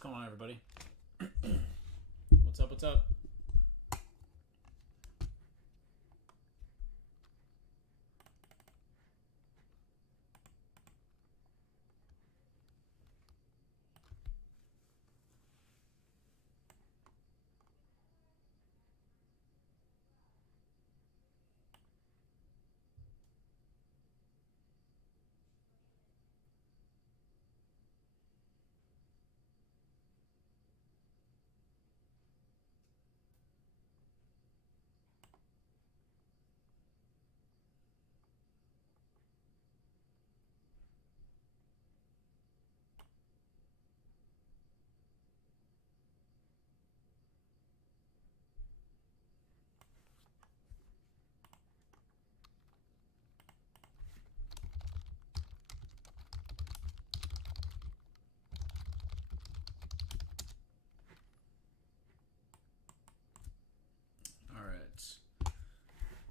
What's going on, everybody? What's up? What's up?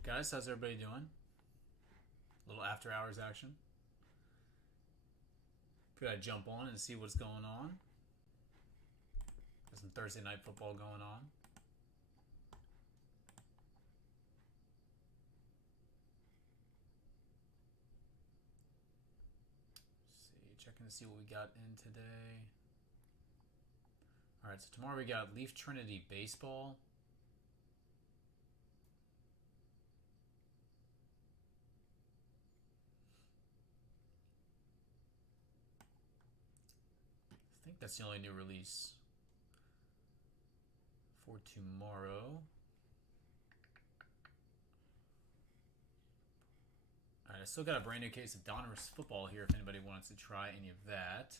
Guys, how's everybody doing? A little after hours action. Figured I'd jump on and see what's going on. Got some Thursday night football going on. Let's see, checking to see what we got in today. Alright, so tomorrow we got Leaf Trinity Baseball. I think that's the only new release for tomorrow. Alright, I still got a brand new case of Donruss football here if anybody wants to try any of that.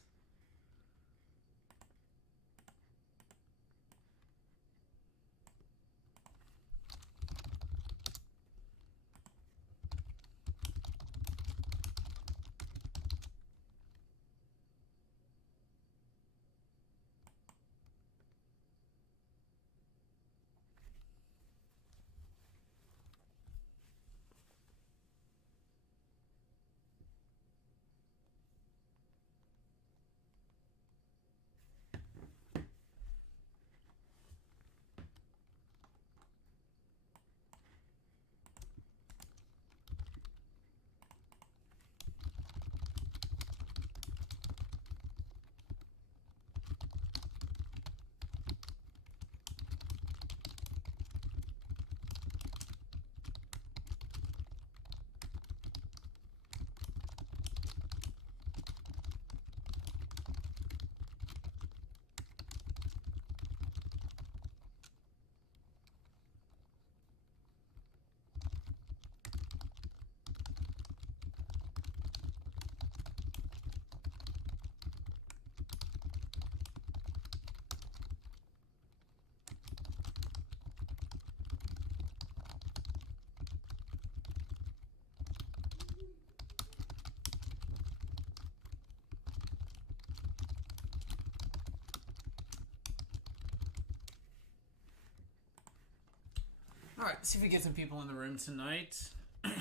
Alright, let's see if we get some people in the room tonight. You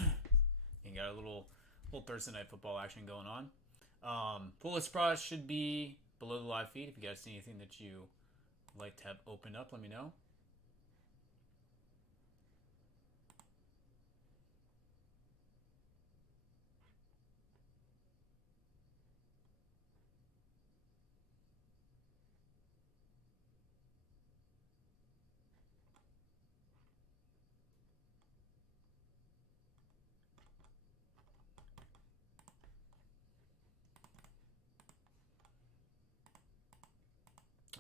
got a little Thursday night football action going on. Full surprise should be below the live feed. If you guys see anything that you would like to have opened up, let me know.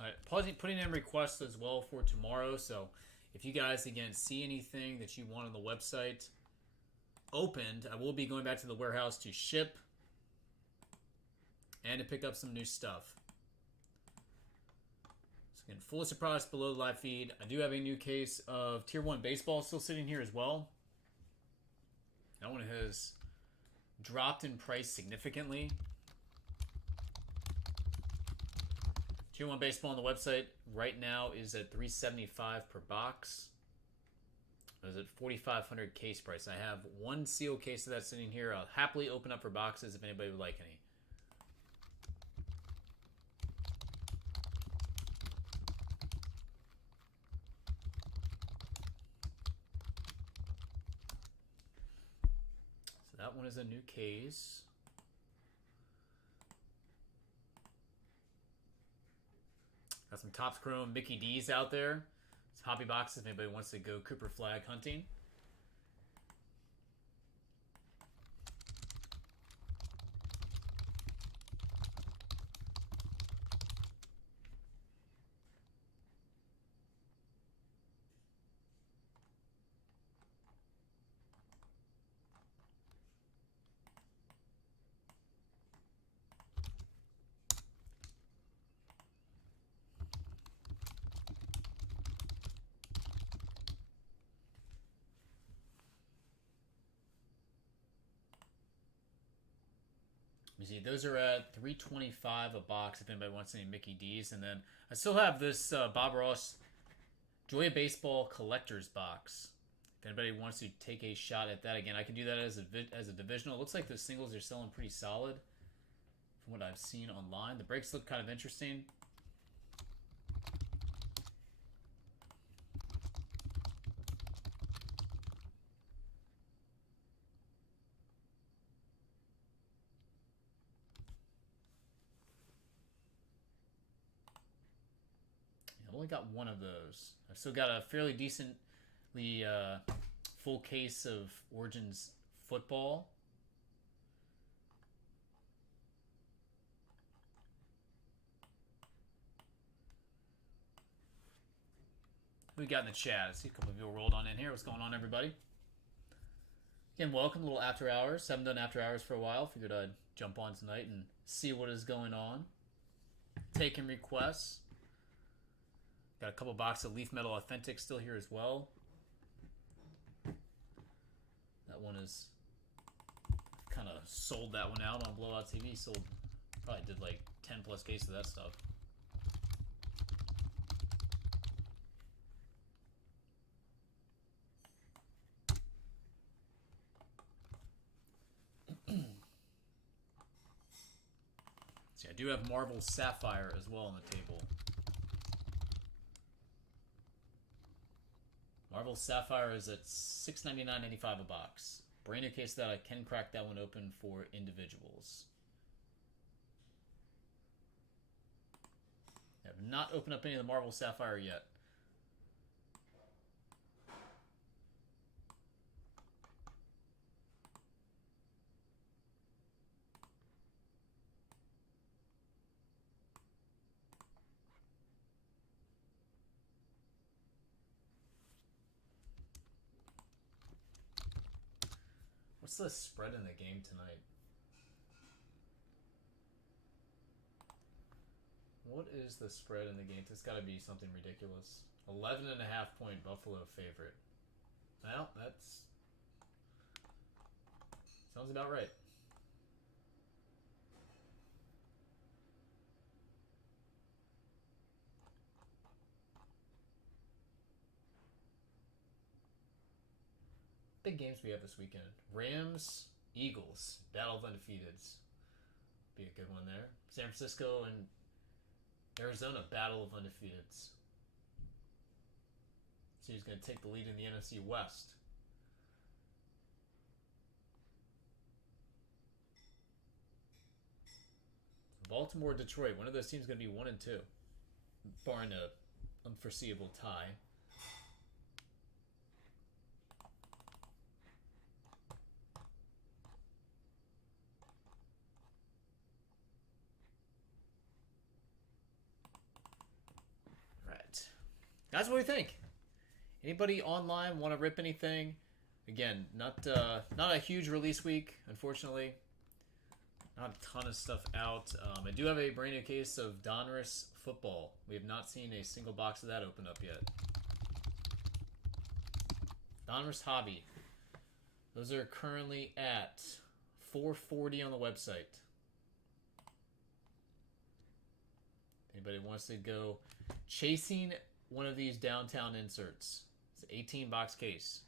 Alright, putting in requests as well for tomorrow. So if you guys, again, see anything that you want on the website opened, I will be going back to the warehouse to ship and to pick up some new stuff. So again, full surprise below the live feed. I do have a new case of Tier 1 baseball still sitting here as well. That one has dropped in price significantly. Tier 1 baseball on the website right now is at $375 per box. It was at $4,500 case price. I have one sealed case of that sitting here. I'll happily open up for boxes if anybody would like any. that one is a new case. Got some Topps Chrome Mickey D's out there. It's hobby boxes if anybody wants to go Cooper flag hunting. You see, those are at $3.25 a box if anybody wants any Mickey D's. And then I still have this Bob Ross Joy of Baseball Collector's Box. If anybody wants to take a shot at that, again, I can do that as a divisional. It looks like those singles are selling pretty solid from what I've seen online. The breaks look kind of interesting. I've only got one of those. I've still got a fairly decently full case of Origins football. Who we got in the chat? I see a couple of you rolled on in here. What's going on, everybody? Again, welcome. A little after hours. Haven't done after hours for a while. Figured I'd jump on tonight and see what is going on. Taking requests. Got a couple boxes of Leaf Metal Authentic still here as well. That one is kind of sold that one out on Blowout TV. Sold, probably did like 10 plus cases of that stuff. See, I do have Marvel Sapphire as well on the table. Marvel Sapphire is at $6.99.95 a box. Brand new case that I can crack that one open for individuals. I have not opened up any of the Marvel Sapphire yet. What's the spread in the game tonight? What is the spread in the game? It's got to be something ridiculous. 11.5 point Buffalo favorite. Well, that's... sounds about right. Big games we have this weekend. Rams, Eagles, Battle of Undefeateds. Be a good one there. San Francisco and Arizona, Battle of Undefeateds. So who's going to take the lead in the NFC West? Baltimore, Detroit. One of those teams is going to be 1 and 2, barring a unforeseeable tie. That's what we think. Anybody online want to rip anything? Again, not a huge release week, unfortunately. Not a ton of stuff out. I do have a brand new case of Donruss football. We have not seen a single box of that open up yet. Donruss Hobby. Those are currently at $4.40 on the website. Anybody wants to go chasing one of these downtown inserts? It's an 18 box case.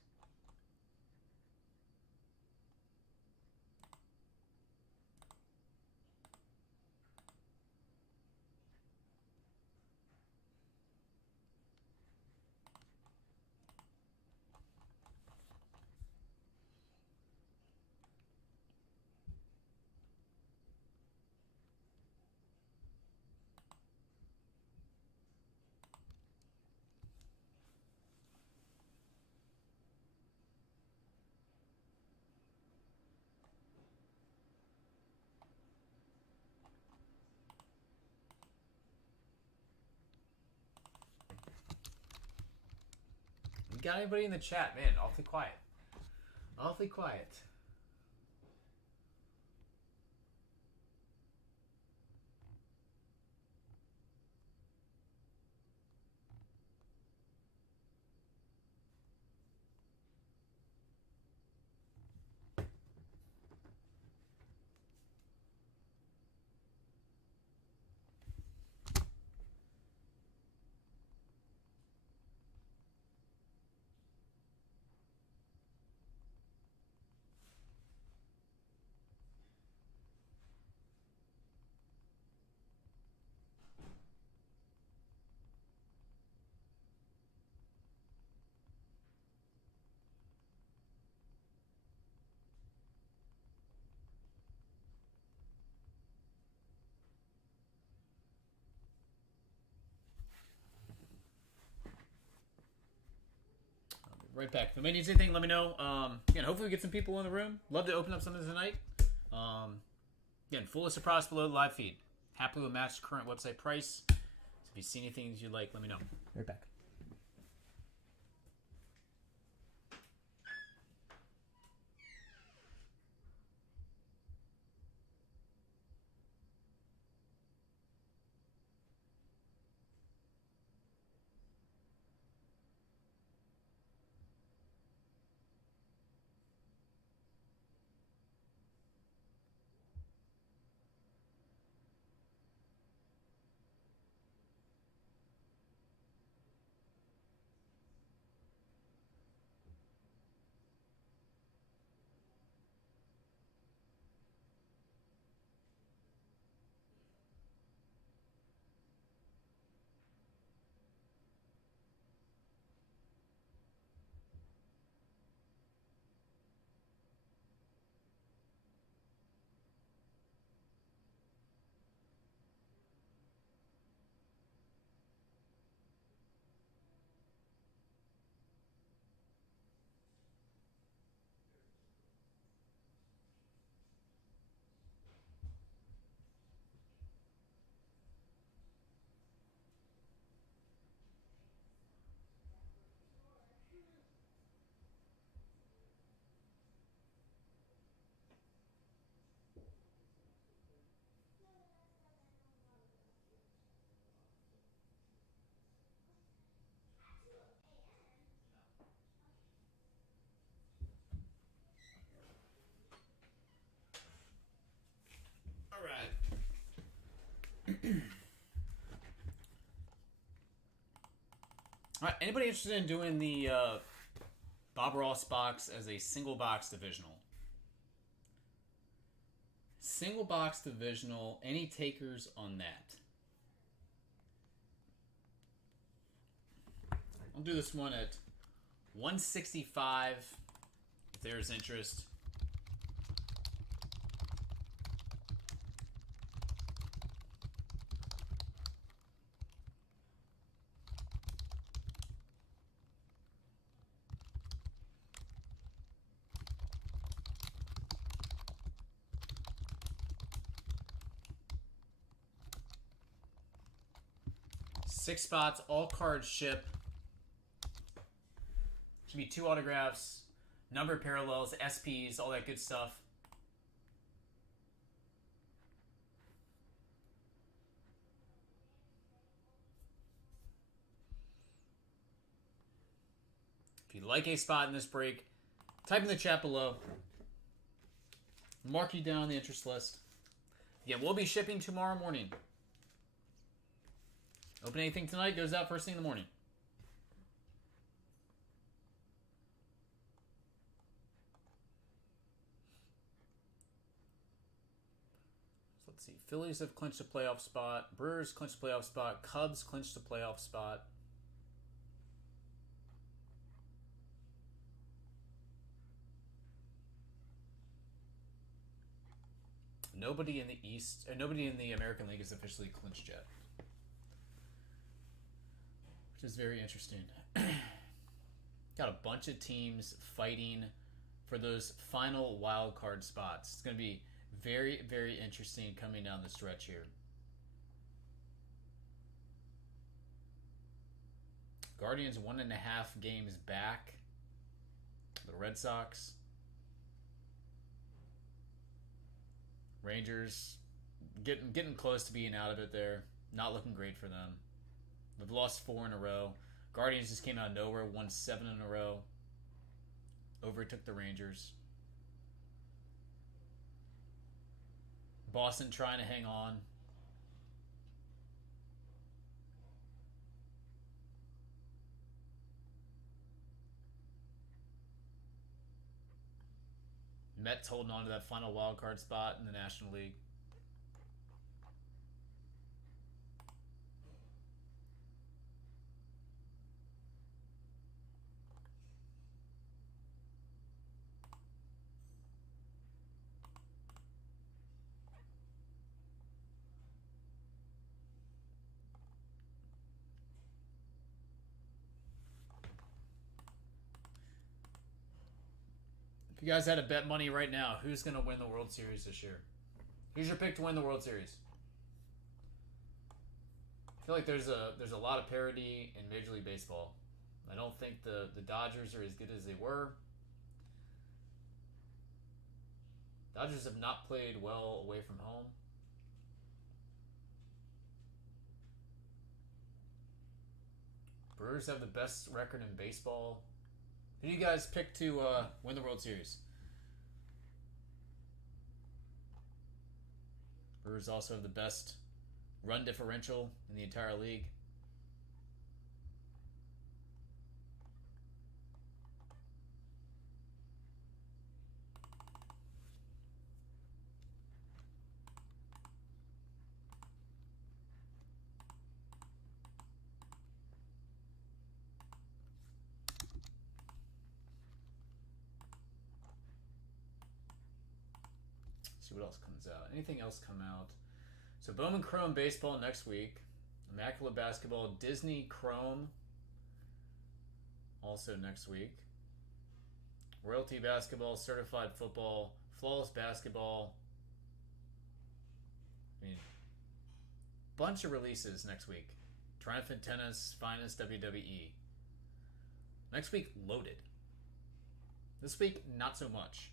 got anybody in the chat? Man, awfully quiet. Awfully quiet. Right back. If anybody needs anything, let me know. Again, hopefully we get some people in the room. Love to open up something tonight. Again, full of surprise below the live feed. Happily will match current website price. So if you see anything you like, let me know. Right back. Alright, anybody interested in doing the Bob Ross box as a single box divisional? Single box divisional, any takers on that? I'll do this one at 165 if there's interest. Six spots, all cards ship. Should be 2 autographs, numbered parallels, SPs, all that good stuff. If you like a spot in this break, type in the chat below. Mark you down on the interest list. Yeah, we'll be shipping tomorrow morning. Open anything tonight, goes out first thing in the morning. So let's see. Phillies have clinched a playoff spot. Brewers clinched a playoff spot. Cubs clinched a playoff spot. Nobody in the East, nobody in the American League is officially clinched yet. Which is very interesting. Got a bunch of teams fighting for those final wild card spots. It's going to be very, very interesting coming down the stretch here. Guardians 1.5 games back. The Red Sox. Rangers getting close to being out of it there. Not looking great for them. They've lost 4 in a row. Guardians just came out of nowhere, won 7 in a row. Overtook the Rangers. Boston trying to hang on. Mets holding on to that final wild card spot in the National League. If you guys had to bet money right now, who's going to win the World Series this year? Who's your pick to win the World Series? I feel like there's a lot of parity in Major League Baseball. I don't think the Dodgers are as good as they were. Dodgers have not played well away from home. Brewers have the best record in baseball. Who do you guys pick to win the World Series? Brewers also have the best run differential in the entire league. See what else comes out. Anything else come out? So Bowman Chrome Baseball next week. Immaculate Basketball Disney Chrome also next week. Royalty Basketball, Certified Football, Flawless Basketball. I mean, bunch of releases next week. Triumphant Tennis, Finest WWE. Next week, loaded. This week, not so much.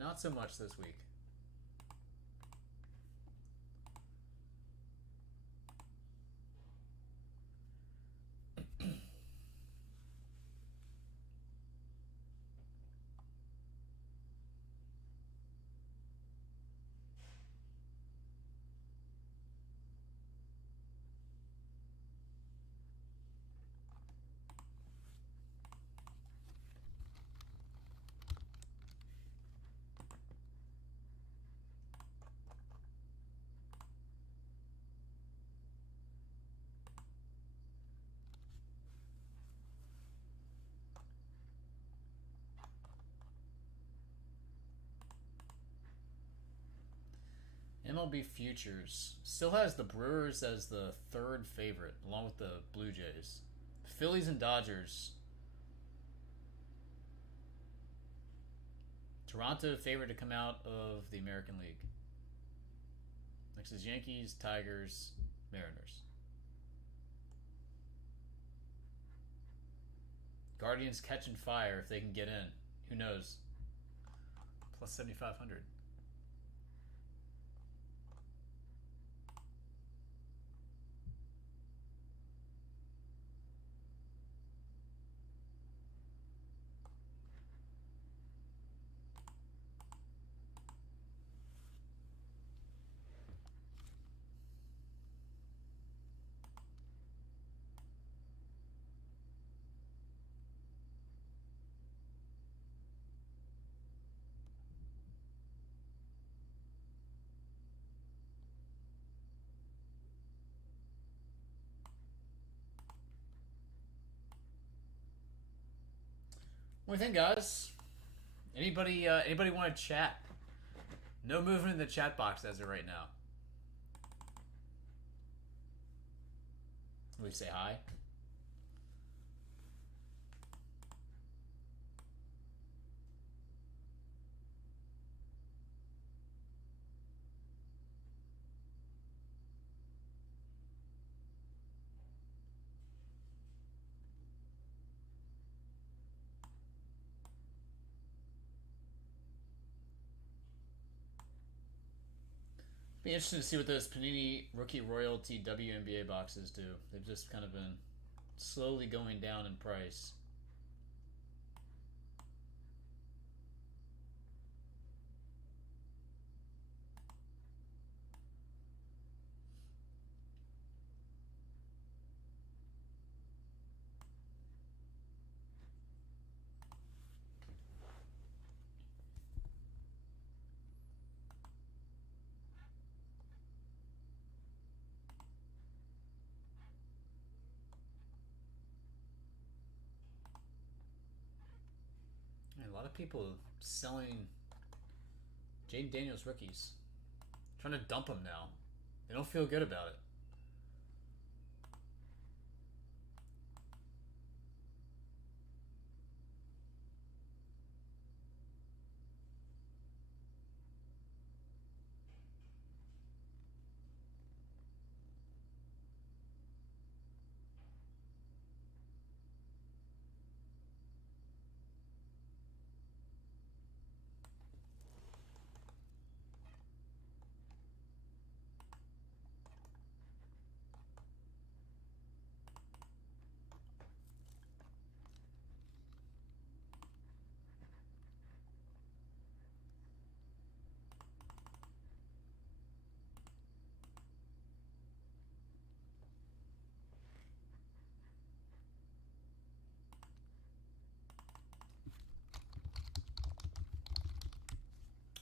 Not so much this week. MLB Futures still has the Brewers as the third favorite, along with the Blue Jays. Phillies and Dodgers. Toronto favored to come out of the American League. Next is Yankees, Tigers, Mariners. Guardians catching fire if they can get in. Who knows? Plus 7,500. What do you think, guys? Anybody want to chat? No movement in the chat box as of right now. We say hi. Be interesting to see what those Panini Rookie Royalty WNBA boxes do. They've just kind of been slowly going down in price. A lot of people selling Jaden Daniels rookies. Trying to dump them now. They don't feel good about it.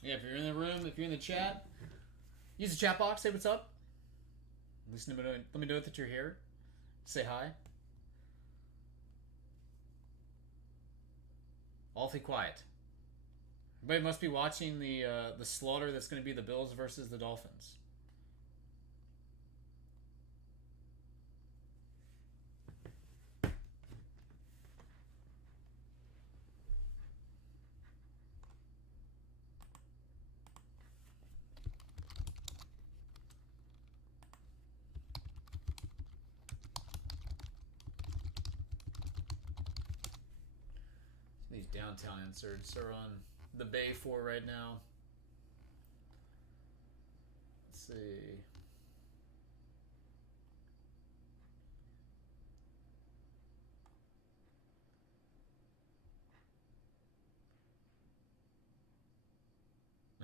Yeah, if you're in the room, if you're in the chat, use the chat box. Say what's up. At least let me know that you're here. Say hi. Awfully quiet. Everybody must be watching the slaughter that's going to be the Bills versus the Dolphins. These downtown inserts are on the Bay 4 right now. Let's see.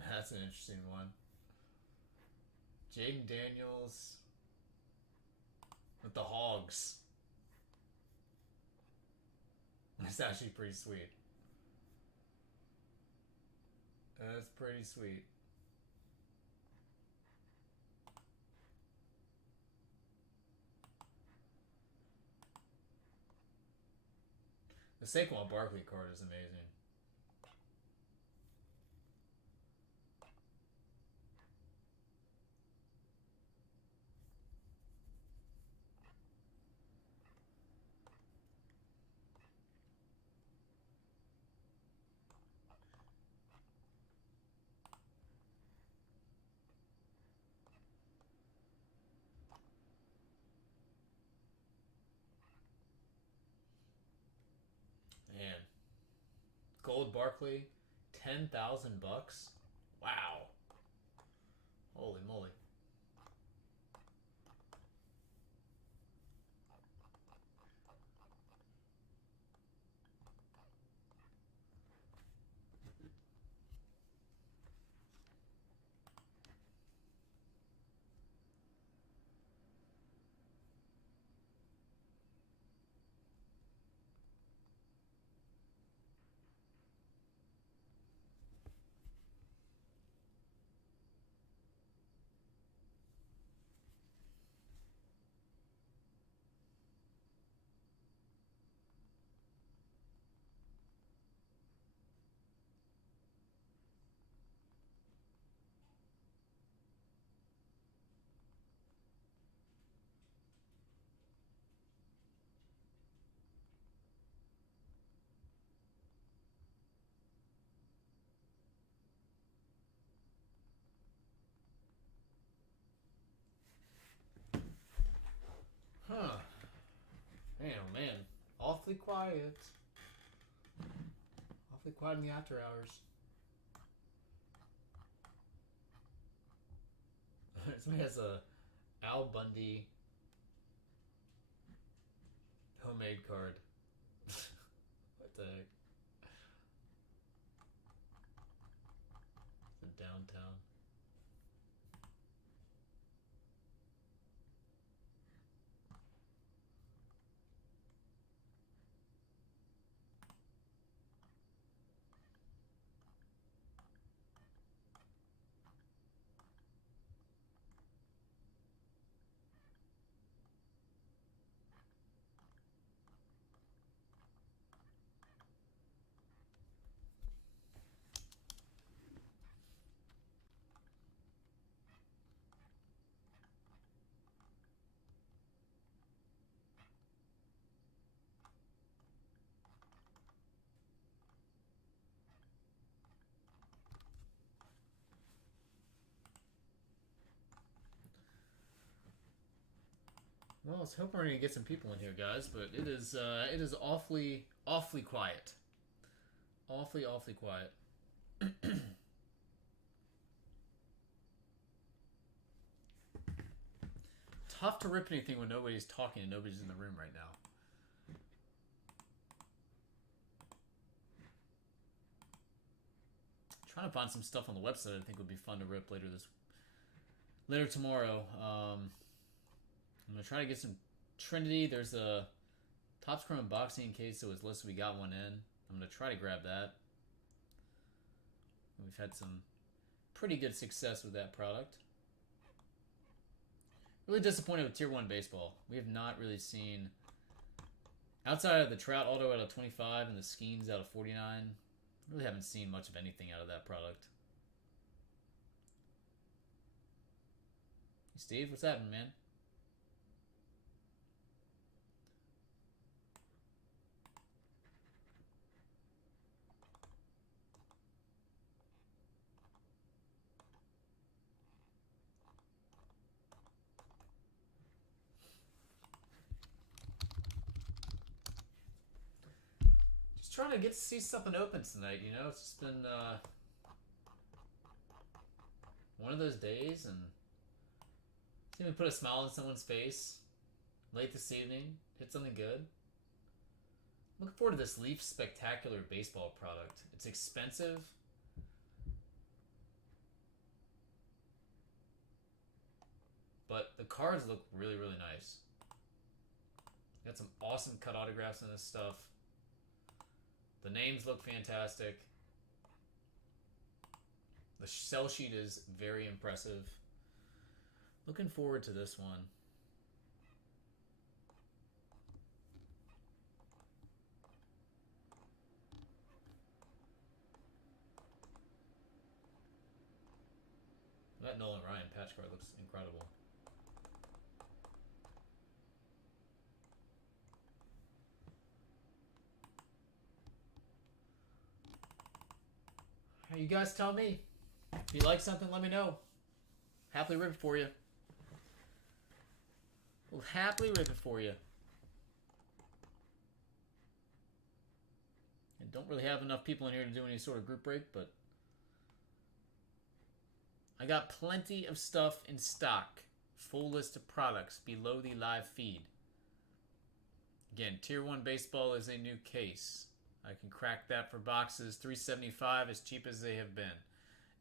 That's an interesting one. Jaden Daniels with the Hogs. That's actually pretty sweet. That's pretty sweet. The Saquon Barkley card is amazing. Man. Gold Barkley, $10,000. Wow. Holy moly. Huh. Man, oh man. Awfully quiet. Awfully quiet in the after hours. Somebody has a Al Bundy homemade card. What the heck? The downtown. Well, I was hoping we're gonna get some people in here, guys, but it is awfully quiet. Awfully quiet. Tough to rip anything when nobody's talking and nobody's in the room right now. Trying to find some stuff on the website I think would be fun to rip later tomorrow. I'm gonna try to get some Trinity. There's a Topps Chrome boxing case that was listed. We got one in. I'm gonna try to grab that. We've had some pretty good success with that product. Really disappointed with Tier 1 baseball. We have not really seen, outside of the Trout Auto out of 25 and the Skeens out of 49, really haven't seen much of anything out of that product. Hey Steve, what's happening, man? Trying to get to see something open tonight, you know. It's just been one of those days, and it's even put a smile on someone's face late this evening. Hit something good. Looking forward to this Leaf Spectacular baseball product. It's expensive, but the cards look really nice. Got some awesome cut autographs in this stuff. The names look fantastic. The sell sheet is very impressive. Looking forward to this one. That Nolan Ryan patch card looks incredible. You guys tell me. If you like something, let me know. Happily rip it for you. We'll happily rip it for you. And don't really have enough people in here to do any sort of group break, but I got plenty of stuff in stock. Full list of products below the live feed. Again, Tier 1 Baseball is a new case. I can crack that for boxes. $3.75, as cheap as they have been.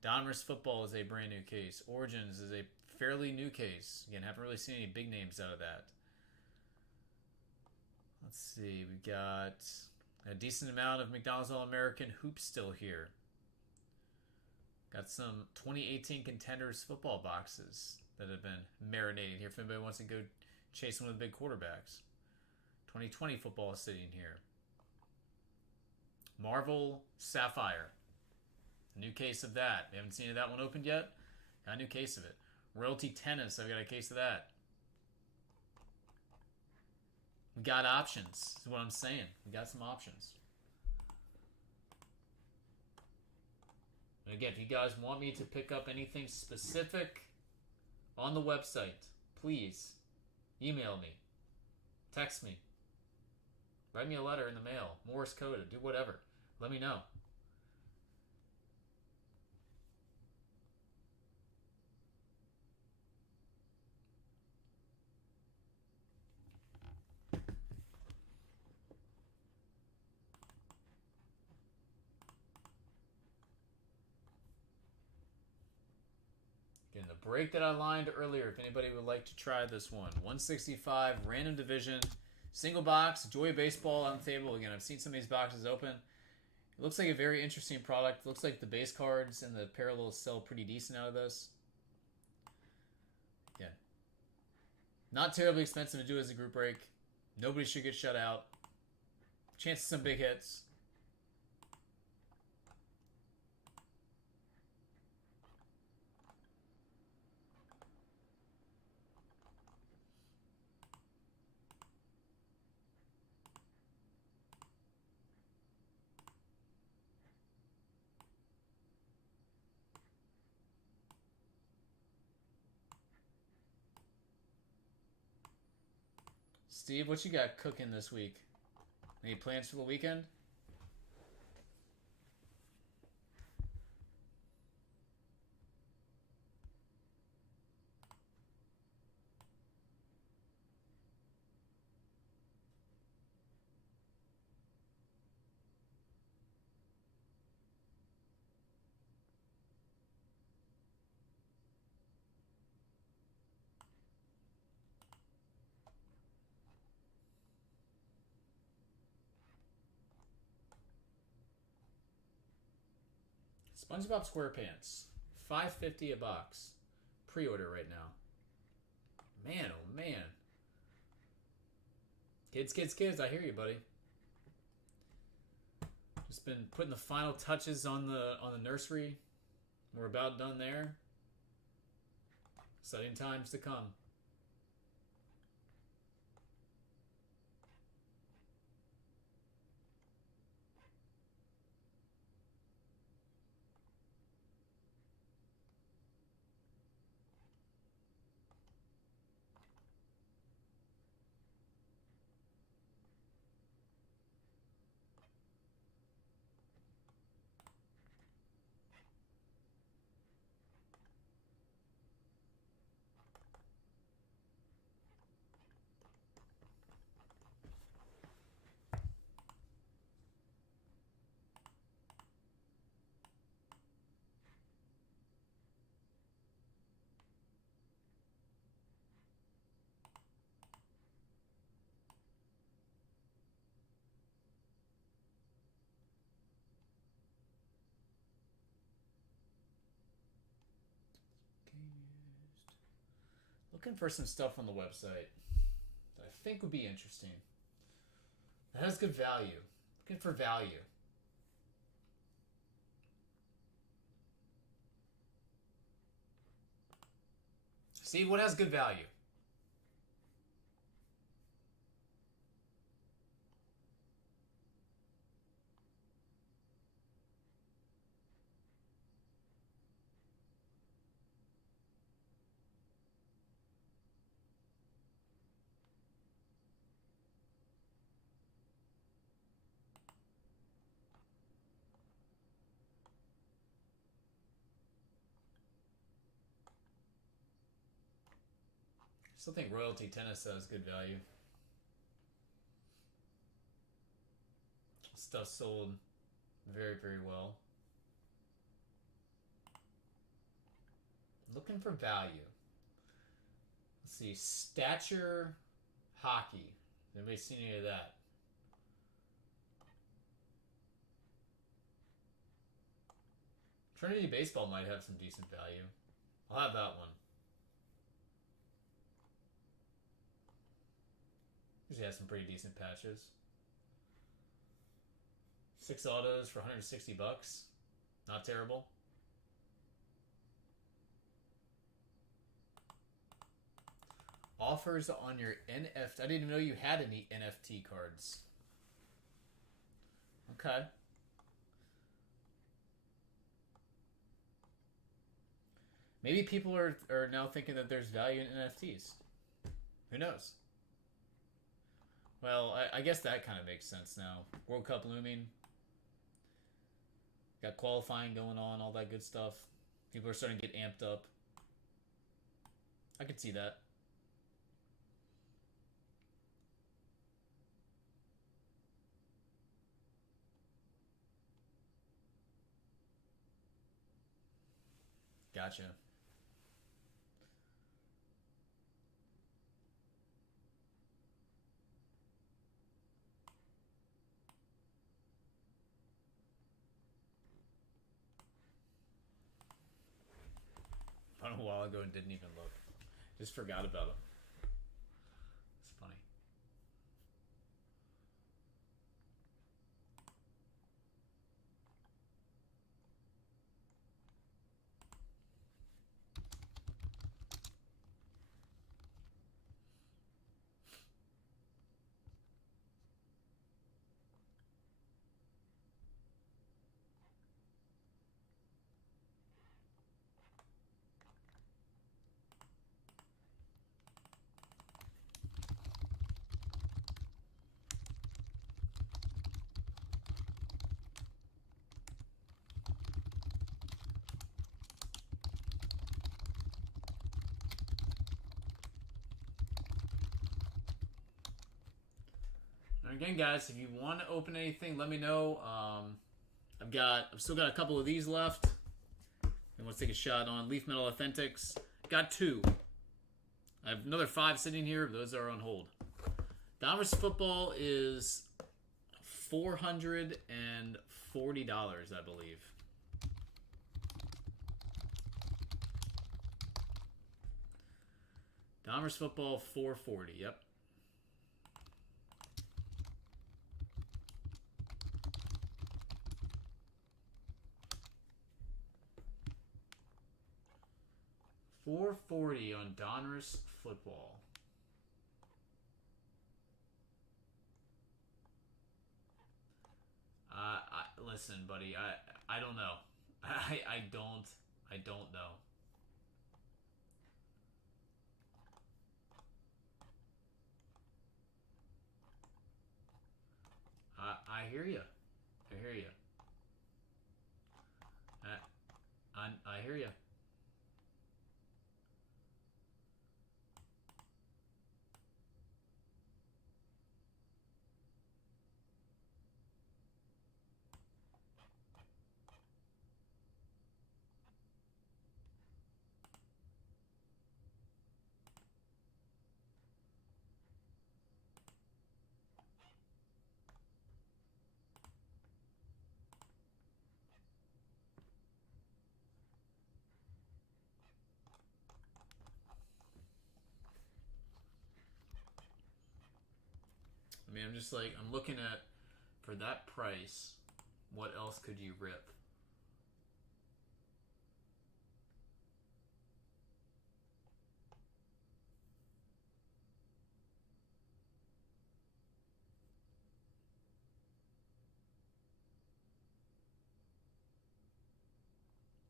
Donruss Football is a brand new case. Origins is a fairly new case. Again, haven't really seen any big names out of that. Let's see. We got a decent amount of McDonald's All-American hoops still here. Got some 2018 Contenders football boxes that have been marinating here if anybody wants to go chase one of the big quarterbacks. 2020 football is sitting here. Marvel Sapphire. New case of that. We haven't seen that one opened yet. Got a new case of it. Royalty Tennis. I've got a case of that. We got options. Is what I'm saying. We got some options. And again, if you guys want me to pick up anything specific on the website, please email me. Text me. Write me a letter in the mail. Morse coded. Do whatever. Let me know. break that I lined earlier. If anybody would like to try this one. 165, random division, single box, Joy Baseball on the table. Again, I've seen some of these boxes open. It looks like a very interesting product. It looks like the base cards and the parallels sell pretty decent out of this. Yeah. Not terribly expensive to do as a group break. Nobody should get shut out. Chance of some big hits. Steve, what you got cooking this week? Any plans for the weekend? SpongeBob SquarePants, $5.50 a box. Pre-order right now. Man, oh man. Kids, kids, kids, I hear you, buddy. Just been putting the final touches on the nursery. We're about done there. Exciting times to come. Looking for some stuff on the website that I think would be interesting. That has good value. Looking for value. Steve, what has good value? Still think Royalty Tennis has good value. Stuff sold very, very well. Looking for value. Let's see. Stature Hockey. Anybody seen any of that? Trinity Baseball might have some decent value. I'll have that one. Usually has some pretty decent patches. 6 autos for $160. Not terrible. Offers on your NFT. I didn't even know you had any NFT cards. Okay. Maybe people are now thinking that there's value in NFTs. Who knows? Well, I guess that kind of makes sense now. World Cup looming. Got qualifying going on, all that good stuff. People are starting to get amped up. I could see that. Gotcha. a while ago and didn't even look. Just forgot about him. It's funny. Again, guys, if you want to open anything, let me know. I've still got a couple of these left. And let's take a shot on Leaf Metal Authentics. Got 2. I have another 5 sitting here. Those are on hold. Donruss football is $440, I believe. Donruss football $440. Yep. $440 on Donruss football. Listen, buddy. I don't know. I don't know. I hear you. I hear you. I hear you. I mean, I'm looking at, for that price, what else could you rip?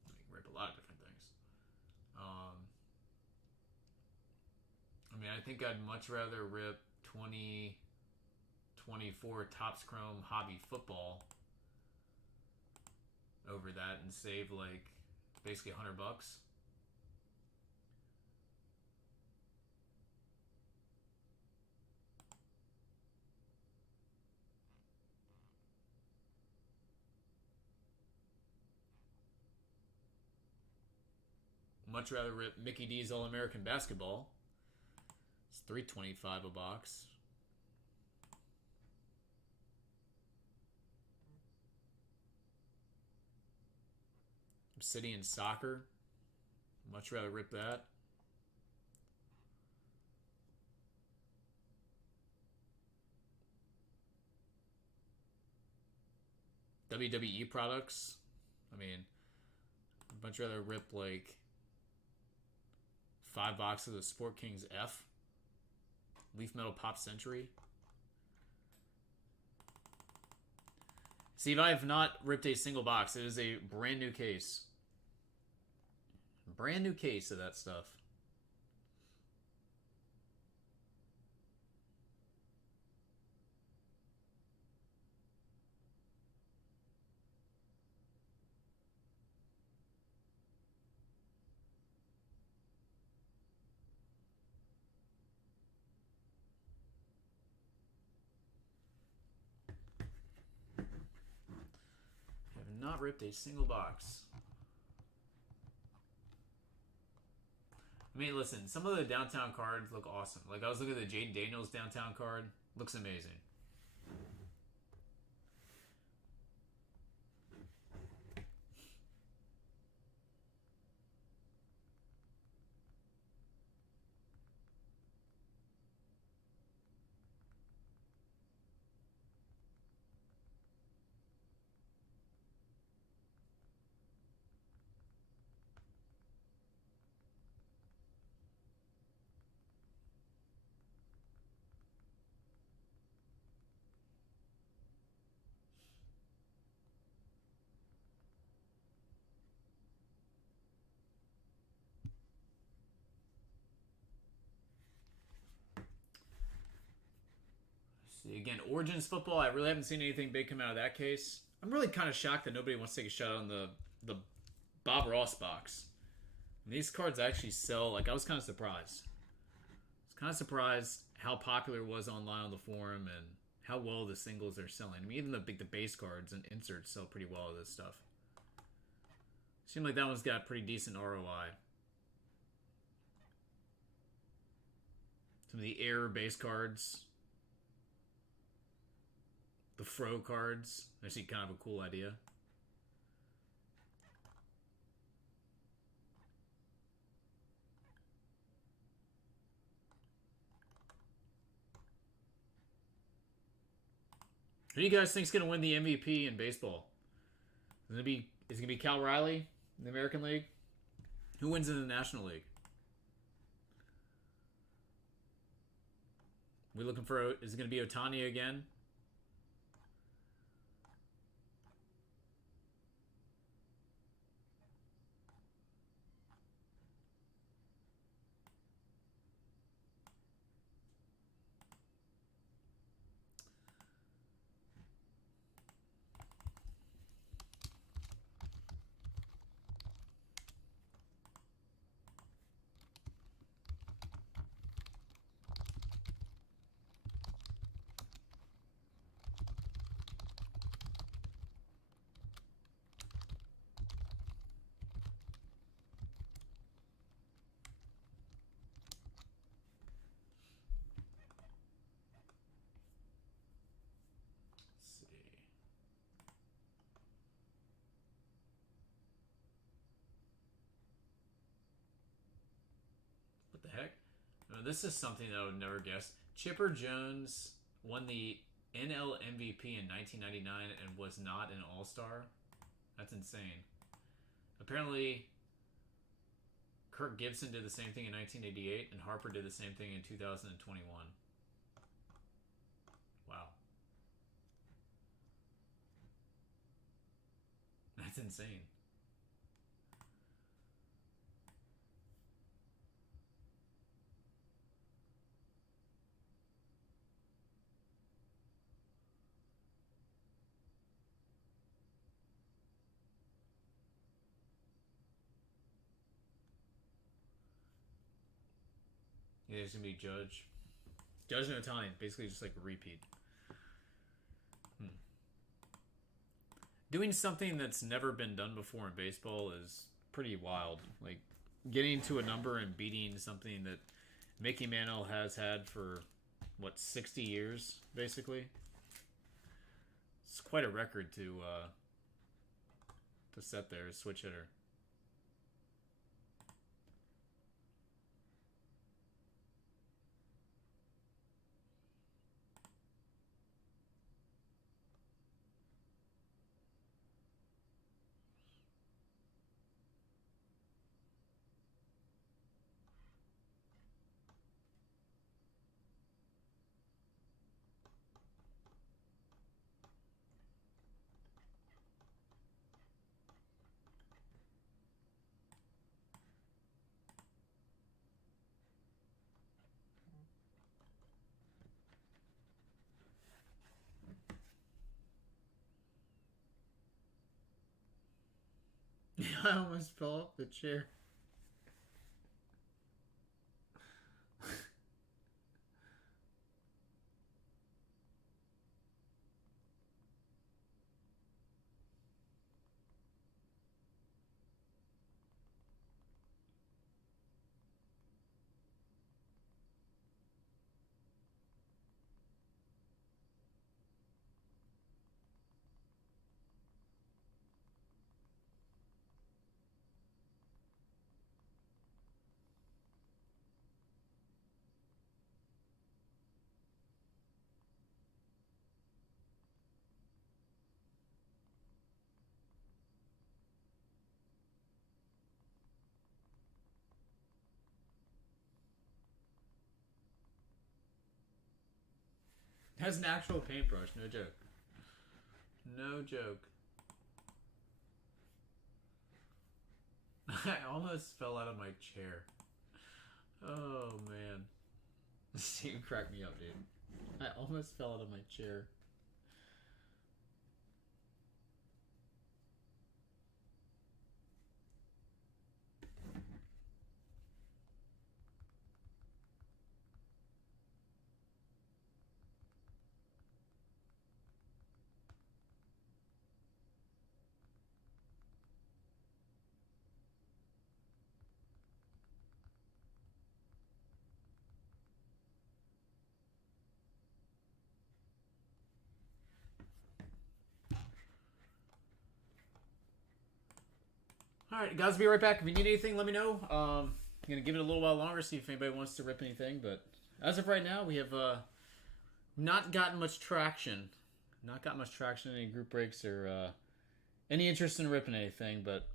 You can rip a lot of different things. I mean, I think I'd much rather rip 2024 Topps Chrome Hobby Football over that and save like basically $100. Much rather rip Mickey D's All-American Basketball. It's $325 a box. Obsidian Soccer. Much rather rip that. WWE products. I mean, I'd much rather rip like 5 boxes of Sport Kings F. Leaf Metal Pop Century. Steve, I have not ripped a single box. It is a brand new case. Brand new case of that stuff. I have not ripped a single box. I mean, listen, some of the downtown cards look awesome. Like, I was looking at the Jaden Daniels downtown card. Looks amazing. See, again, Origins football, I really haven't seen anything big come out of that case. I'm really kind of shocked that nobody wants to take a shot on the Bob Ross box. And these cards actually sell, like, I was kind of surprised. I was kind of surprised how popular it was online on the forum and how well the singles are selling. I mean, even the base cards and inserts sell pretty well of this stuff. Seemed like that one's got pretty decent ROI. Some of the Air base cards. The Fro cards. I see kind of a cool idea. Who do you guys think is going to win the MVP in baseball? Is it going to be Cal Riley in the American League? Who wins in the National League? We looking for, is it going to be Ohtani again? What the heck? No, this is something that I would never guess. Chipper Jones won the NL MVP in 1999 and was not an All-Star? That's insane. Apparently, Kirk Gibson did the same thing in 1988, and Harper did the same thing in 2021. Wow. That's insane. Yeah, it's going to be Judge. Judge and Ohtani, basically just like a repeat. Doing something that's never been done before in baseball is pretty wild. Like, getting to a number and beating something that Mickey Mantle has had for, what, 60 years, basically? It's quite a record to set there, switch hitter. I almost fell off the chair. Has an actual paintbrush, no joke. No joke. I almost fell out of my chair. Oh, man. This team cracked me up, dude. I almost fell out of my chair. Alright, guys, be right back. If you need anything, let me know. I'm going to give it a little while longer, see if anybody wants to rip anything. But as of right now, we have not gotten much traction. Not gotten much traction in any group breaks or any interest in ripping anything. But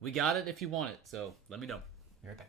we got it if you want it. So let me know. Be right back.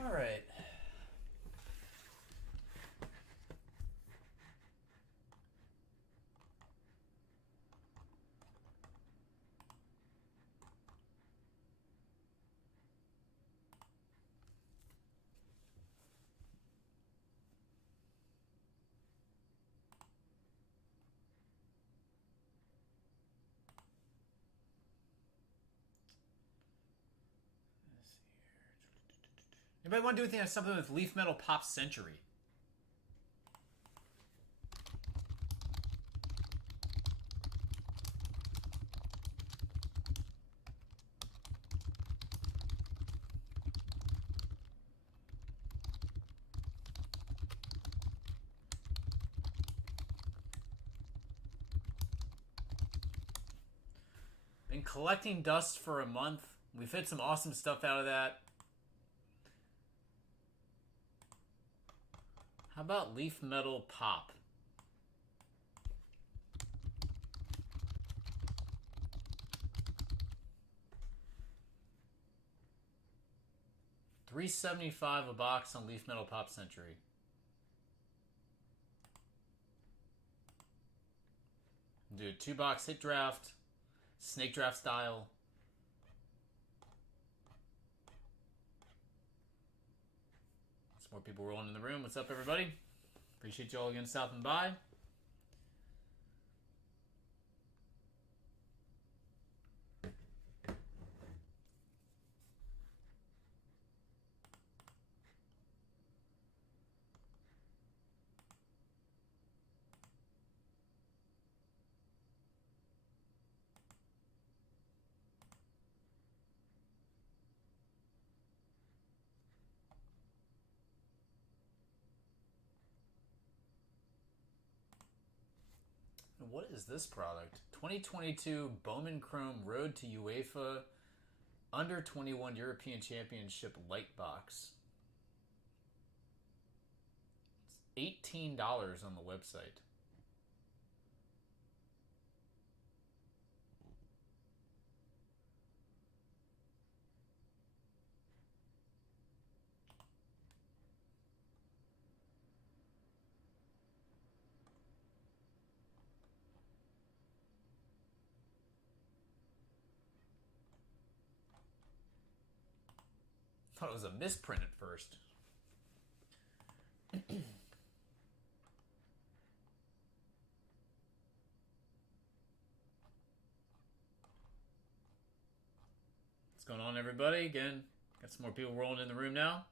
All right. Anybody want to do anything on something with Leaf Metal Pop Century? Been collecting dust for a month. We've hit some awesome stuff out of that. How about Leaf Metal Pop? $3.75 a box on Leaf Metal Pop Century. Do a 2-box hit draft, snake draft style. Some more people rolling in the room. What's up, everybody? Appreciate you all again stopping by. what is this product? 2022 Bowman Chrome Road to UEFA Under 21 European Championship Light Box. It's $18 on the website. Thought it was a misprint at first. What's going on, everybody? Again, got some more people rolling in the room now.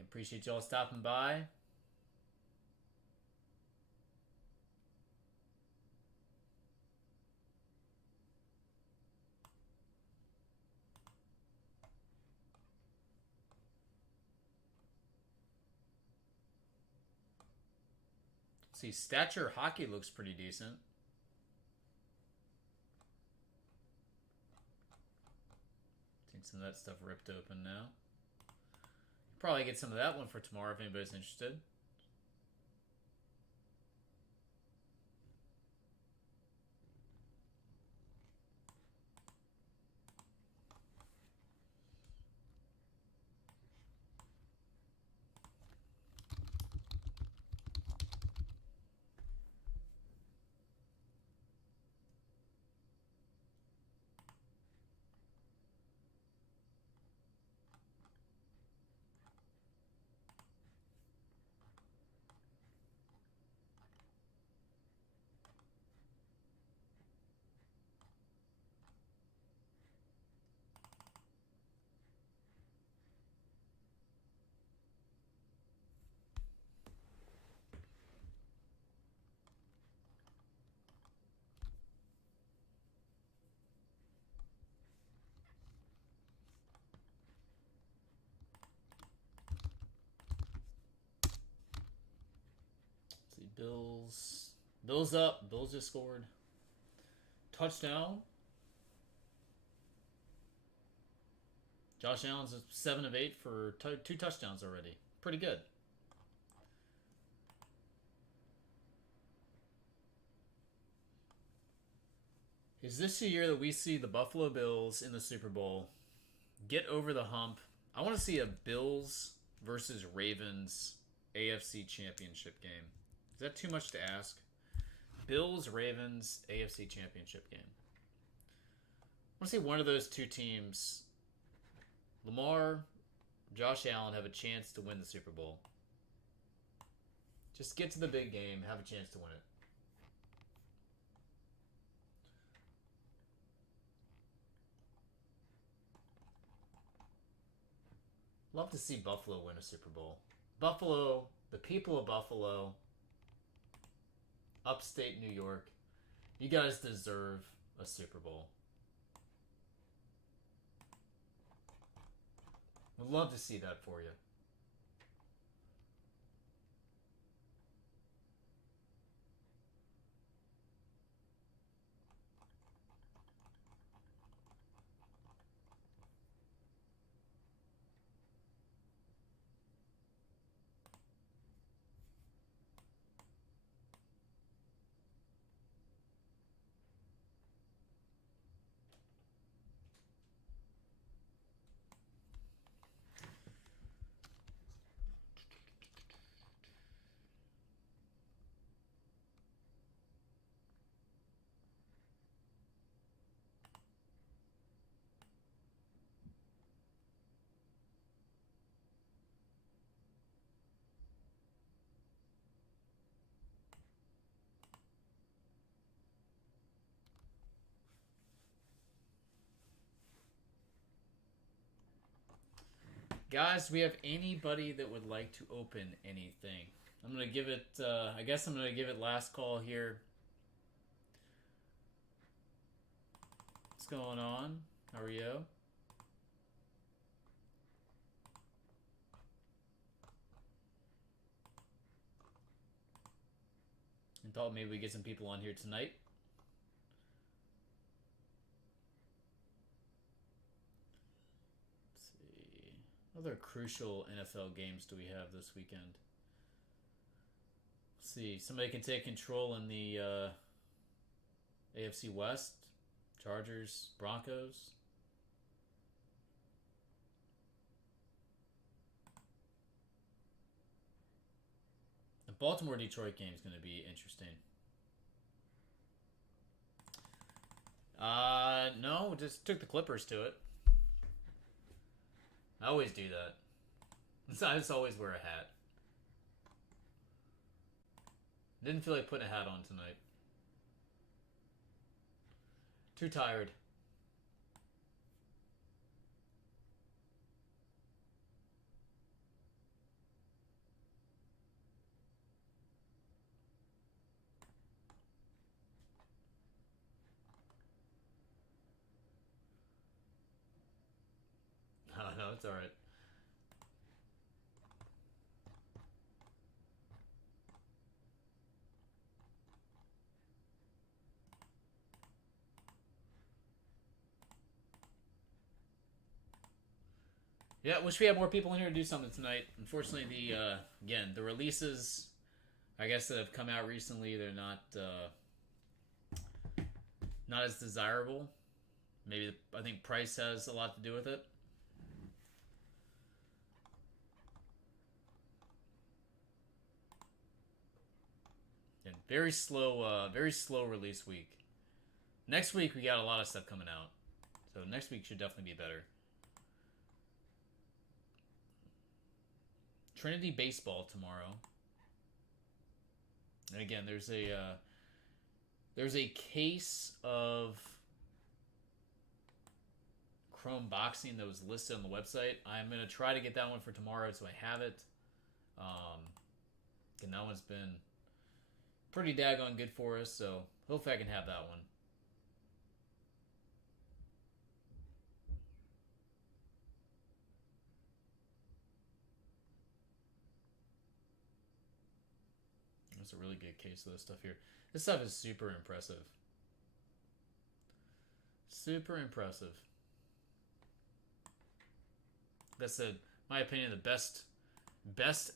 Appreciate y'all stopping by. See, Stature Hockey looks pretty decent. Seen some of that stuff ripped open now. Probably get some of that one for tomorrow if anybody's interested. Bills up. Bills just scored. Touchdown. Josh Allen's 7 of 8 for 2 touchdowns already. Pretty good. Is this the year that we see the Buffalo Bills in the Super Bowl get over the hump? I want to see a Bills versus Ravens AFC Championship game. Is that too much to ask? Bills, Ravens, AFC Championship game. I want to see one of those two teams, Lamar, Josh Allen, have a chance to win the Super Bowl. Just get to the big game, have a chance to win it. Love to see Buffalo win a Super Bowl. Buffalo, the people of Buffalo, upstate New York, you guys deserve a Super Bowl. Would love to see that for you. Guys, do we have anybody that would like to open anything? I'm going to give it, I guess I'm going to give it last call here. What's going on? How are you? I thought maybe we get some people on here tonight. Let's see. What other crucial NFL games do we have this weekend? Let's see. Somebody can take control in the AFC West. Chargers, Broncos. The Baltimore-Detroit game is going to be interesting. No, just took the Clippers to it. I always do that. I just always wear a hat. Didn't feel like putting a hat on tonight. Too tired. No, it's alright. Yeah, wish we had more people in here to do something tonight. Unfortunately, the releases, I guess, that have come out recently, they're not as desirable. Maybe I think price has a lot to do with it. And very slow release week. Next week we got a lot of stuff coming out, so next week should definitely be better. Trinity Baseball tomorrow. And again, there's a case of Chrome boxing that was listed on the website. I'm gonna try to get that one for tomorrow, so I have it. And that one's been pretty daggone good for us, so hopefully I can have that one. That's a really good case of this stuff here. This stuff is super impressive. Super impressive. That's my opinion, the best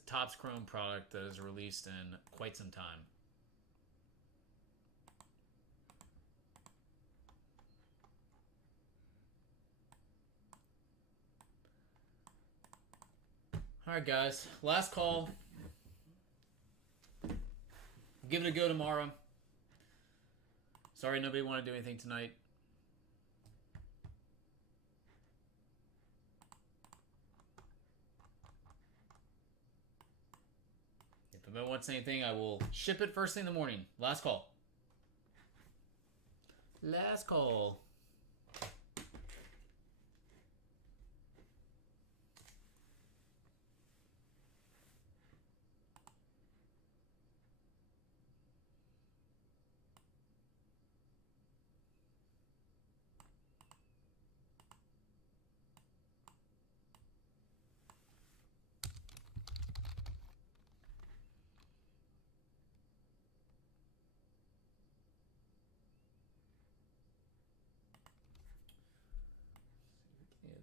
Topps Chrome product that is released in quite some time. Alright guys, last call. Give it a go tomorrow. Sorry nobody wanted to do anything tonight. If anybody wants anything, I will ship it first thing in the morning. Last call. Last call.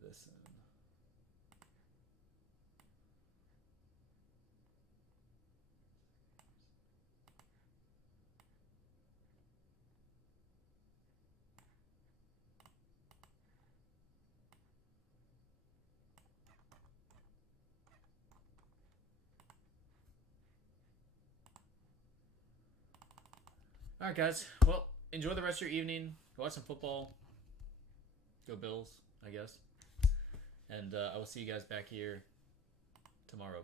This in. All right, guys. Well, enjoy the rest of your evening. Go watch some football. Go Bills, I guess. And I will see you guys back here tomorrow.